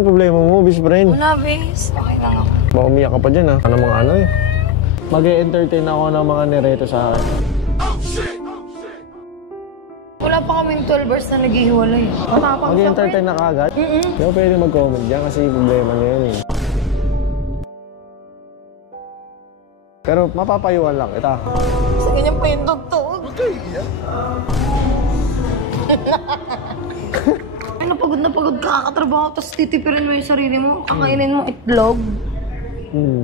naman problema mo, best friend? Wala, bes. Okay lang ako. Baka umiyak ka pa dyan, ha? Ano mga ano eh. Mag-e-entertain ako ng mga nireto sa akin. Wala pa kaming 12 hours na naghihiwalay. Mag-e-entertain na kaagad? Hindi ko pwede mag-comment dyan kasi problema niya yun eh. Pero mapapayuhan lang kita. Sa ganyan pa yung tugtog. Ano, pagod na pagod ka, kakatrabaho, tapos titipirin mo yung sarili mo, kakainin mo itlog.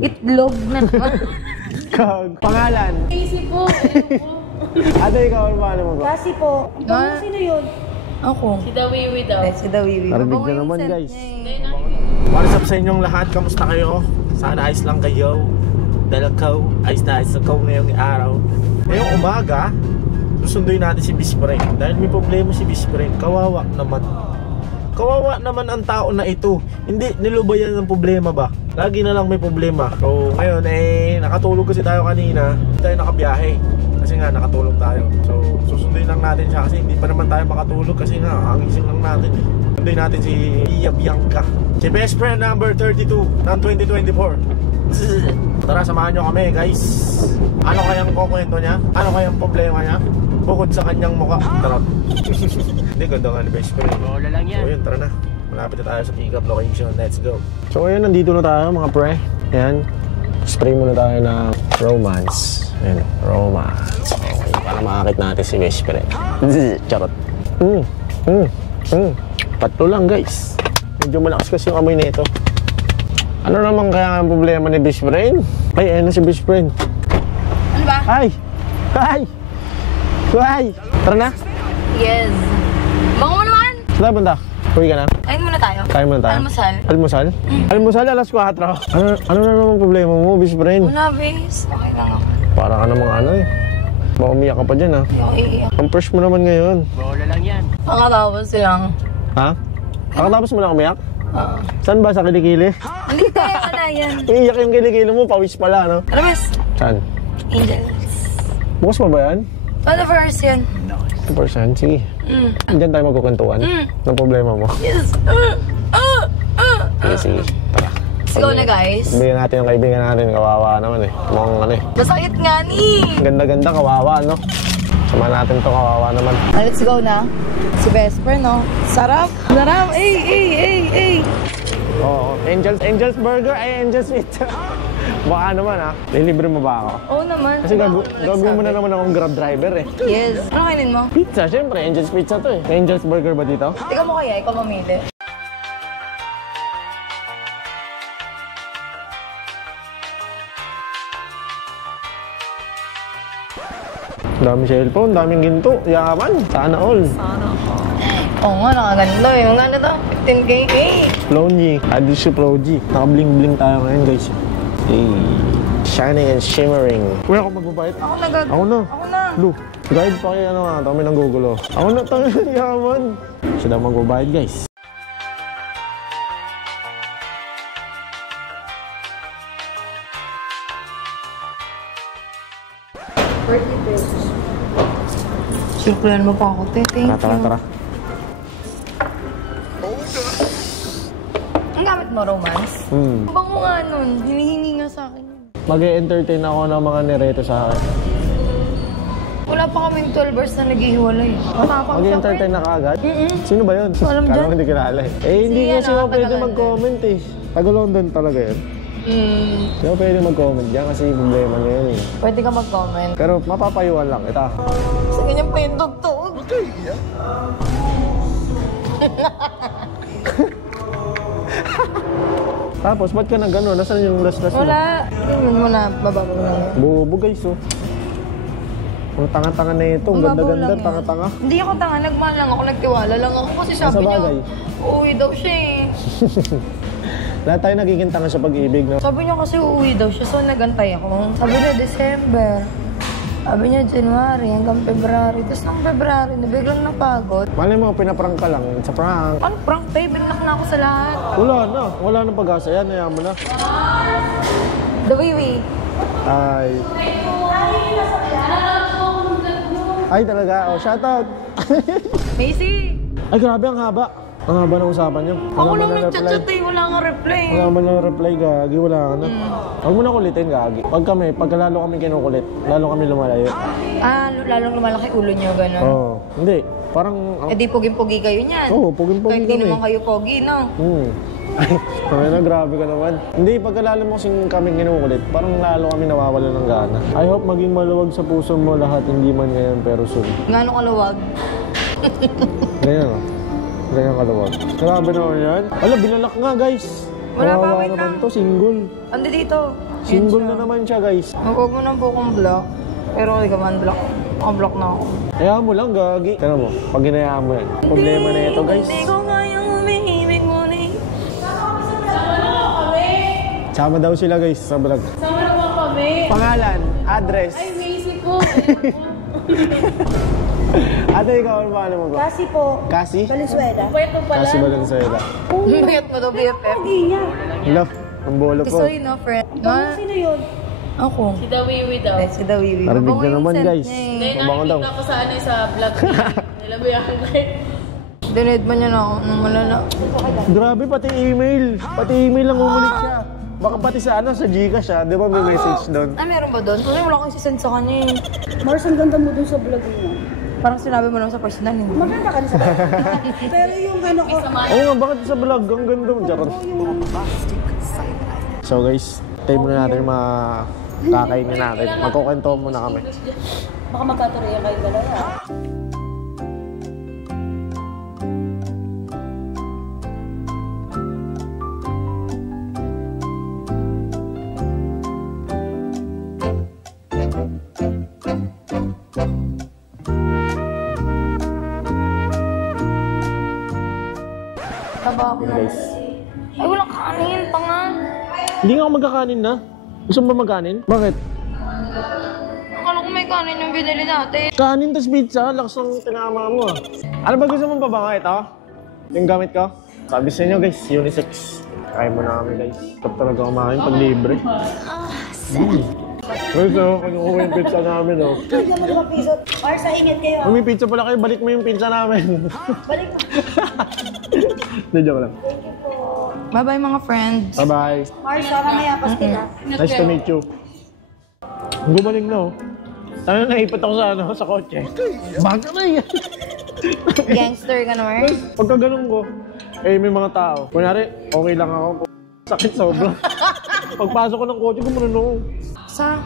Itlog na naman. Pangalan? Casey po. Ate, ikaw ano ba mo ba? Casey po. Sino yun? Ako. Si Dawiwi daw. Si Dawiwi. Narinig na naman guys. What's up sa inyong lahat? Kamusta kayo? Sana ayos lang kayo. Dahil ikaw, ayos na ayos ako ngayong araw. Ngayong umaga, susunduin natin si Bispring. Dahil may problema si Bispring. Kawawa naman. Kawawa naman ang tao na ito. Hindi nilubayan ng problema ba? Lagi na lang may problema. So ngayon nakatulog kasi tayo kanina. Hindi tayo nakabiyahe. Kasi nga nakatulog tayo. So susunduin lang natin siya kasi hindi pa naman tayo makatulog. Kasi nga ang ising lang natin eh. Sunduin natin si Iya Bianca. Si best friend number 32 ng 2024. Tara, samahan nyo kami guys. Ano kayang kukwento niya? Ano kayang problema niya? Bukod sa kanyang mukha. Tara. Hindi, ganda nga ni best friend. Bola lang yan. So yun, tara na. Malapit na tayo sa pick-up location. Let's go. So ayun, nandito na tayo mga pre. Ayan. Spray muna tayo ng romance. Ayan, romance. Okay, para makakit natin si best friend. Charot. Patlo lang guys. Medyo malakas kasi yung amoy na ito. Ano naman kaya ang problema ni best friend? Ay, ayun na si best friend. Ano ba? Ay! Ay! Ay! Tara na. Yes. Bango mo naman! Saan banda? Uwi ka na? Kain muna tayo. Kain muna tayo? Almusal. Almusal? Almusal alas 4. Ano na naman problema mo, best friend? Wala, bes. Okay lang ako. Para ka namang ano eh. Baka umiyak ka pa dyan ha. Hindi ako iiyak. Ang fresh mo naman ngayon. Bola lang yan. Pakatapos lang. Ha? Kakatapos mo lang umiyak? Saan ba? Sa kilikili? Hindi kaya ka na yan. Iiyak yung kilikili mo, pawis pala no? Ano, bes? Saan? Angels. Bukas mo ba yan? Ano first yan? 2%? Sige. Diyan tayo magkukwentuhan ng problema mo. Yes. Sige. Tara. Let's go na guys. Bigyan natin yung kaibigan natin. Kawawa naman eh. Mukhang ano eh. Masakit nga ni. Ganda-ganda, kawawa no? Sama natin to, kawawa naman. Let's go na. Si best friend, no? Sarap. Sarap. Ay. Oo. Angel's Burger ay Angel's Pizza. Baka naman ha. Lilibre mo ba ako? Oo naman. Kasi gagawin mo na naman akong grab driver eh. Yes. Ano kainin mo? Pizza, syempre. Angel's Pizza to eh. May Angel's Burger ba dito? Ikaw mo kaya, ikaw mamili. Dami cellphone, daming ginto. Yaman. Sana all. Oo nga, nakaganda eh. Maganda to. 15K. Longy. Addition Pro G. Naka-bling-bling tayo ngayon guys. Hey. Shining and shimmering. Uy, ako magbabayad. Ako na gag... Ako na. Ako na. Lu. Guide pa kayo ano nga. Kami nang gugulo. Ako na tayo. Yaman. Siya daw magbabayad guys. Sirkulan mo pa ako, te. Thank you. Tara. Ang gamit mo, romance? Bango nga nun. Hinihingi nga sa akin. Mag-e-entertain ako ng mga nireto sa akin. Wala pa kaming 12 hours na naghihiwalay. Mag-e-entertain na kaagad? Sino ba yun? Alam Kala dyan. ko hindi kilala eh. Hindi kasi ako pwede mag-comment eh. Taga-London talaga yun. Hindi ako pwede mag-comment dyan kasi problema niya yun eh. Pwede ka mag-comment. Pero mapapayuhan lang kita. Sa ganyan pa yung tugtog. Tapos, ba't ka na gano'n? Nasaan yung last-last mo? Wala. Tingnan mo na, bababa mo lang. Bobo guys oh. Ang tanga-tanga na ito. Ang ganda-ganda, tanga-tanga. Hindi ako tanga, nagmahal lang ako, nagtiwala lang ako kasi sabi niya, uuwi daw siya eh. Lahat tayo nagiging tanga sa pag-ibig, no? Sabi niya kasi uuwi daw siya, so nagantay ako. Sabi niya December. Sabi niya January hanggang February. Tapos nung February, biglang napagod. Malay mo, pinaprank ka lang. It's a prank. Ano prank, babe? Binak na ako sa lahat. Wala na pag-asa yan. Hayaan mo na. Dawiwi. Ay. Ay talaga. Oh, shoutout. Macy. Ay, grabe ang haba. Ang haba ng usapan niyo. Ako lang nag-chat eh, wala nga reply. Wala man lang reply, gagi, wala ka na. Huwag mo na kulitin, gagi. Pagka lalo kami kinukulit, lalo kami lumalayo. Lalong lumalaki ulo niyo, gano'n. Oo, hindi. Parang... Eh di puging-pugi kayo niyan. Oo, puging-pugi Kahit kami. di naman kayo pogi, no? Ay na, grabe ka naman. Hindi, pagka lalo mo kasing kami kinukulit, parang lalo kami nawawala ng gana. I hope maging maluwag sa puso mo lahat, hindi man ngayon pero soon. Gano'ng kaluwag? Ganyan o. Ganyan kaluwag. Grabe naman yan. Ala, binalak nga guys. Wala pa, Kawawa wait naman lang. to, single. Andi dito. Single na naman siya guys. Huwag mo nang bukong block. Pero hindi ka man block. Block na ako. Hayaan mo lang, gagi. Tara mo, pag hinayaan mo yan. Problema na ito guys. Hindi ko nga yung umihimig mo na eh. Sama daw sila guys sa vlog. Sama naman kami. Pangalan, address. Ay, basic ko. Ate, ikaw, ano pangalan mo ba? Kasi po, Cassie? Valenzuela. Pwede mo pala. Cassie Valenzuela. Mayat mo to, BFF. Hindi niya. Love, ang bolo ko. So, you know, friend. Sino yun? Ako. Si Dawiwi daw. Si Dawiwi. Narinig na naman guys. Hindi, Mabango daw. nakikita ko sa ano sa vlog niya. Nilabayan ko kayo. Dined man niya na ako nung malala. Grabe, pati email. Pati email lang umulit siya. Baka pati sa ano, sa Gcash siya. Di ba may message doon? Ay, meron ba doon? Wala akong isisend sa kanya eh. Mars, ang ganda mo dun sa vlog mo. Parang sinabi mo naman sa personal eh. Maganda ka na sa vlog. Pero yung ano ko, Oo nga, bakit sa vlog? Ang ganda mo. Charot. So guys, tayo muna natin yung mga kakainin natin. Magkukwento muna kami. baka magkatuloy kayo dalawa. Taba ako Yun na. guys. Ay, walang kanin pa nga. Hindi nga ako magkakanin na. Gusto mo ba magkanin? Bakit? Akala ko may kanin yung binili natin. Kanin tas pizza, lakas ng tinama mo ah. Ano ba gusto mong pabanga ito? Yung gamit ko? Sabi sa inyo guys, unisex. Kaya mo na kami guys. Top talaga kumain pag libre. Guys, pag uuwi yung pizza namin oh. Bigyan mo 5 piso. Mars, ingat kayo. Kung may pizza pala kayo, balik mo yung pizza namin. Balik mo. Hindi, joke lang. Bye-bye mga friends. Bye-bye. Mars, mamaya pas kita. Nice to meet you. Gumaling na oh. Ano naipot ako sa sa kotse? Baga na yan. Gangster ka naman. Pagka ganun ko, eh may mga tao. Kunyari, okay lang ako. Sakit sobra. Pagpasok ko ng kotse, gumano. Sa?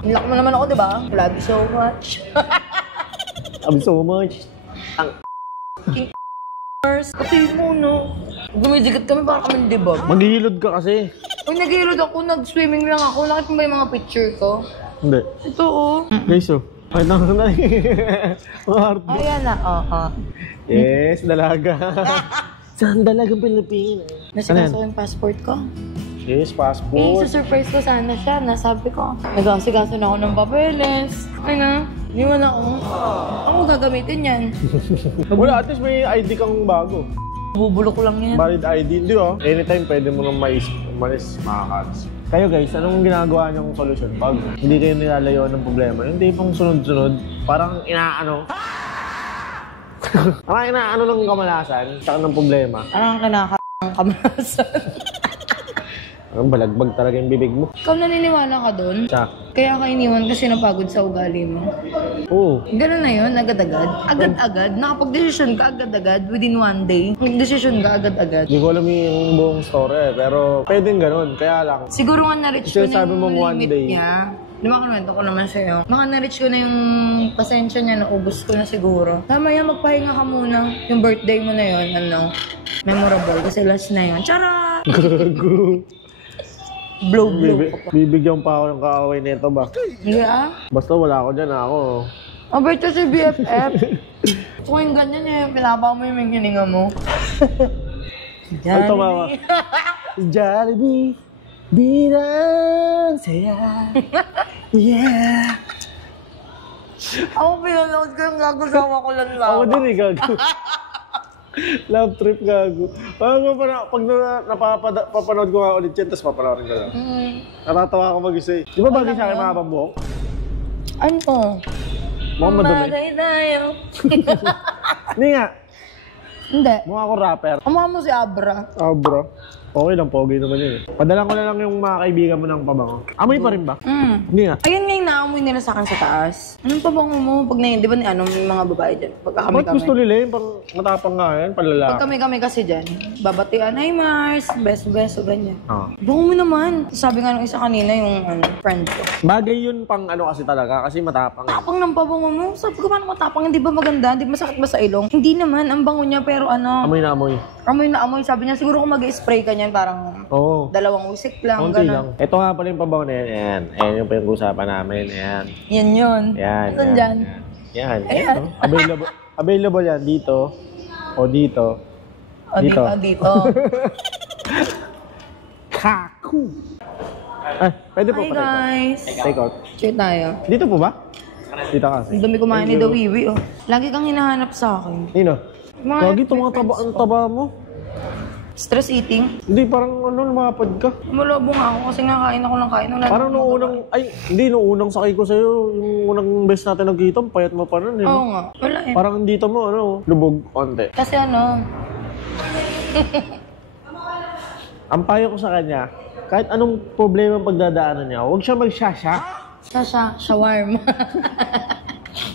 Nilak mo naman ako, di ba? Love you so much. Love you so much. Pati mo, no? Gumidigat kami para kami dibag. Maghihilod ka kasi. Pag nag-hilod ako, nag-swimming lang ako. Nakita mo ba yung mga picture ko? Hindi. Ito, oh. Guys, oh. Ay, nang na Mga hard. Ayan na, oo. Yes, dalaga. Saan dalagang Pilipina? Nasikaso ko yung passport ko. Yes, Eh, passport. surprise ko sana siya. Nasabi ko, nag-asigaso na ako ng papeles. Ay na, iwan ako. Ako gagamitin yan. Wala, at least may ID kang bago. Bubulok ko lang yan. Valid ID. Hindi oh. Anytime pwede mo nang umalis, makakats. Kayo guys, anong ginagawa niyong solusyon pag hindi kayo nilalayuan ng problema? Yung tipong sunod-sunod, parang inaano. Parang inaano ng kamalasan, saka ng problema. Parang kinakang kamalasan. Ang balagbag talaga yung bibig mo. Ikaw naniniwala ka doon? Siya. Kaya ka iniwan kasi napagod sa ugali mo. Oo. Ganun na yun, agad-agad. Agad-agad. Nakapag-desisyon ka agad-agad within one day. Nag-desisyon ka agad-agad. Hindi ko alam yung buong story pero pwedeng ganun. Kaya lang. Siguro nga na-reach ko Kasi na sabi yung mong one limit day. niya. Di ba kinuwento ko naman sa'yo? Baka na-reach ko na yung pasensya niya, naubos ko na siguro. Tama yan, magpahinga ka muna. Yung birthday mo na yun, memorable. Kasi last na yun. Charot! Gago. Blow ka pa. Bibigyan pa ako ng kaaway nito ba? Hindi ah. Basta wala ako dyan ako. Ang birthday si BFF. Kung yung ganyan eh, pinapa mo yung hininga mo. Ang tumawa. Jollibee, bidang saya. Yeah. Ako pinanood ko yung gagasawa ko lang lang. Ako din eh, gago. Love trip, gago. Parang papanood ko nga ulit yan, tapos papanoorin ko lang. Natatawa ako mag-isa eh. Di ba bagay sa akin mahabang buhok? Ano? Mukhang madumi. Bagay tayo. Hindi nga. Hindi. Mukha ko rapper. Kamukha mo si Abra. Ah, bro. Okay lang, pogi naman yun eh. Padala ko na lang yung mga kaibigan mo ng pabango. Amoy pa rin ba? Hindi nga. Ayun nga yung naamoy nila sa akin sa taas. Anong pabango mo? Pag na yun, di ba may mga babae dyan? Pagka Ba't gusto kami. nila yun? Pang matapang nga yan, palalaki. Pag kami kasi dyan, babatian, hi Mars, best, ganyan. Ah. Bango mo naman. Sabi nga nung isa kanina yung friend ko. Bagay yun pang ano kasi talaga, kasi matapang eh. Tapang ng pabango mo. Sabi ko, paano matapang? Hindi ba maganda? Hindi ba masakit ba sa ilong? Hindi naman. Ang bango niya, pero Amoy na amoy. amoy na amoy. Sabi niya, siguro kung mag-spray ka niyan, parang Oo. dalawang wisik lang. Konti Ganun. lang. Ito nga pala yung pabango na yan. Ayan. Ayan yung pinag-usapan namin. Ayan. Yan yun. Yan. Saan dyan? Yan. Ayan. Ito. Available yan dito. O dito. O, dito. Dito. Kaku. Pwede po Hi pa guys. take out. Cheer tayo. Dito po ba? Dito kasi. Ang dami kumain ni Dawiwi, oh. Lagi kang hinahanap sa akin. Nino? Mga Kagi, tumataba ang taba mo. Stress eating. Hindi, parang ano, lumapad ka. Malobo nga ako kasi nga kain ako ng kain. Wala Parang akong nung unang, nung unang sakay ko sa'yo, yung unang best natin nagkita, payat mo pa nun. magawa. Oo nga. Wala eh. Parang dito mo, ano, lubog, konti. Kasi ano, Ang payo ko sa kanya, kahit anong problema ang pagdadaanan niya, huwag siya magsasya. shawarma.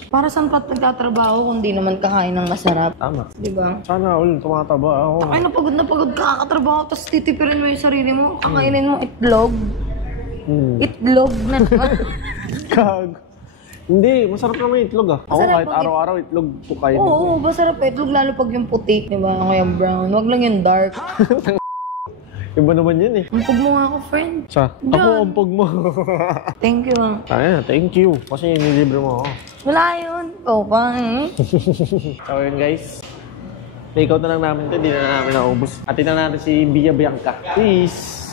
Para saan pa nagtatrabaho kung di naman kakain ng masarap? Tama. Di ba? Sana all tumataba ako. Ay, na pagod ka kakatrabaho, tapos titipirin mo yung sarili mo, kakainin mo itlog. Itlog na naman. Kag. Hindi, masarap naman yung itlog ah. Ako Masarap kahit pag- araw-araw itlog po kayo. Oo, masarap itlog, lalo pag yung puti, di ba? Kaya brown, wag lang yung dark. Iba naman yun eh. Umpog mo nga ako, friend. Sa? Ako umpog mo. Thank you. Ah. Ay, thank you. Kasi nilibre mo ako. Wala yun. Oh, pang. So yun guys. Take out na lang namin ito. Hindi na namin naubos. Atin na natin si Bia Bianca. Please.